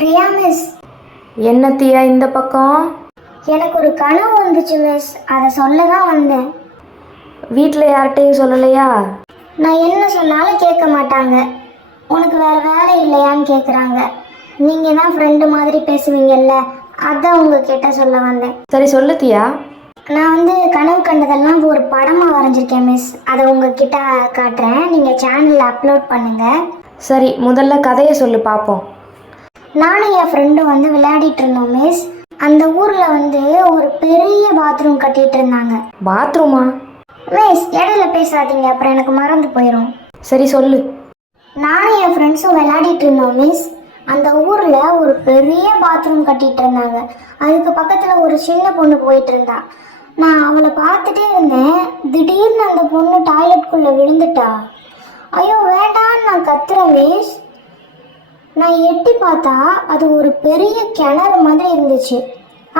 Riya miss, என்ன தியா இந்த பக்கம்? எனக்கு ஒரு கனவு வந்துச்சு மிஸ். அதை சொல்ல தான் வந்தேன். வீட்டில் யார்கிட்டையும் சொல்லலையா? நான் என்ன சொன்னாலும் கேட்க மாட்டாங்க. உனக்கு வேறு வேலை இல்லையான்னு கேட்குறாங்க. நீங்கள் தான் ஃப்ரெண்டு மாதிரி பேசுவீங்கல்ல, அதான் உங்ககிட்ட சொல்ல வந்தேன். சரி சொல்லு தியா. நான் கனவு கண்டதெல்லாம் ஒரு படமாக வரைஞ்சிருக்கேன் மிஸ். அதை உங்ககிட்ட காட்டுறேன், நீங்கள் சேனலில் அப்லோட் பண்ணுங்கள். சரி, முதல்ல கதையை சொல்லு பார்ப்போம். நானும் என் ஃப்ரெண்டும் விளையாடிட்டு இருந்தோம் மிஸ். அந்த ஊரில் ஒரு பெரிய பாத்ரூம் கட்டிட்டு இருந்தாங்க. பாத்ரூமா? மிஸ், இடையில பேசாதீங்க, அப்புறம் எனக்கு மறந்து போயிடும். சரி சொல்லு. நானும் என் ஃப்ரெண்ட்ஸும் விளையாடிட்டு இருந்தோம் மிஸ். அந்த ஊரில் ஒரு பெரிய பாத்ரூம் கட்டிட்டு இருந்தாங்க. அதுக்கு பக்கத்தில் ஒரு சின்ன பொண்ணு போயிட்டு இருந்தா. நான் அவளை பார்த்துட்டே இருந்தேன். திடீர்னு அந்த பொண்ணு டாய்லெட்குள்ளே விழுந்துட்டா. ஐயோ வேண்டான்னு நான் கத்துறேன் மிஸ். நான் எட்டி பார்த்தா அது ஒரு பெரிய கிணறு மாதிரி இருந்துச்சு.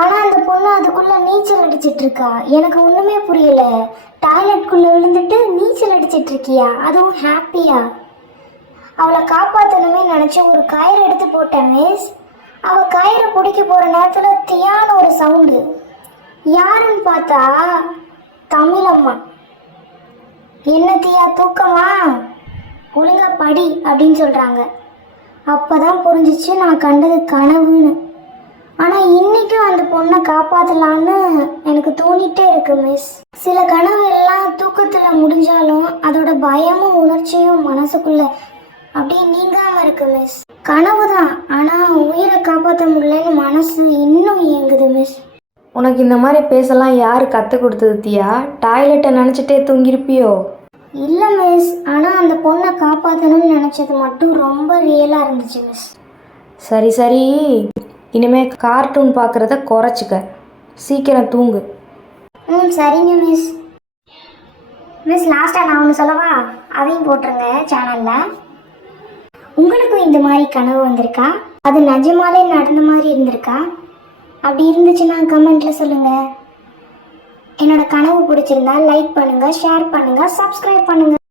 ஆனால் அந்த பொண்ணு அதுக்குள்ளே நீச்சல் அடிச்சிட்டு இருக்கா. எனக்கு ஒன்றுமே புரியல. டாய்லெட்குள்ளே விழுந்துட்டு நீச்சல் அடிச்சிட்டு இருக்கியா, அதுவும் ஹாப்பியா? அவளை காப்பாற்றணுமே நினச்சி ஒரு கயிறு எடுத்து போட்டேன் மிஸ். அவள் கயிறை பிடிக்க போகிற நேரத்தில் தியான ஒரு சவுண்டு. யாருன்னு பார்த்தா தமிழம்மா. என்ன தியா தூக்கமா, ஒழுங்கா படி அப்படின்னு சொல்கிறாங்க. அப்போ தான் புரிஞ்சிச்சு நான் கண்டது கனவுன்னு. ஆனால் இன்றைக்கும் அந்த பொண்ணை காப்பாற்றலான்னு எனக்கு தோணிகிட்டே இருக்கு மிஸ். சில கனவு எல்லாம் தூக்கத்தில் முடிஞ்சாலும் அதோட பயமும் உணர்ச்சியும் மனசுக்குள்ளே அப்படியே நீங்காமல் இருக்கு மிஸ். கனவு தான், ஆனால் உயிரை காப்பாற்ற முடியலன்னு மனசு இன்னும் இயங்குது மிஸ். உனக்கு இந்த மாதிரி பேசலாம் யார் கற்றுக் கொடுத்தது தியா? டாய்லெட்டை நினச்சிட்டே தூங்கிருப்பியோ? இல்லை மிஸ், ஆனால் அந்த பொண்ணை காப்பாற்றணும்னு நினச்சது மட்டும் ரொம்ப ரியலாக இருந்துச்சு மிஸ். சரி சரி, இனிமேல் கார்ட்டூன் பார்க்குறத குறைச்சிக்க. சீக்கிரம் தூங்கு. சரிங்க மிஸ். மிஸ், லாஸ்ட்டாக நான் ஒன்று சொல்லவா? அதையும் போட்டுருங்க சேனலில். உங்களுக்கும் இந்த மாதிரி கனவு வந்திருக்கா? அது நிஜமாலே நடந்த மாதிரி இருந்திருக்கா? அப்படி இருந்துச்சுன்னா கமெண்ட்டில் சொல்லுங்கள். என்னோட கனவு பிடிச்சிருந்தா லைக் பண்ணுங்கள், ஷேர் பண்ணுங்கள், சப்ஸ்கிரைப் பண்ணுங்கள்.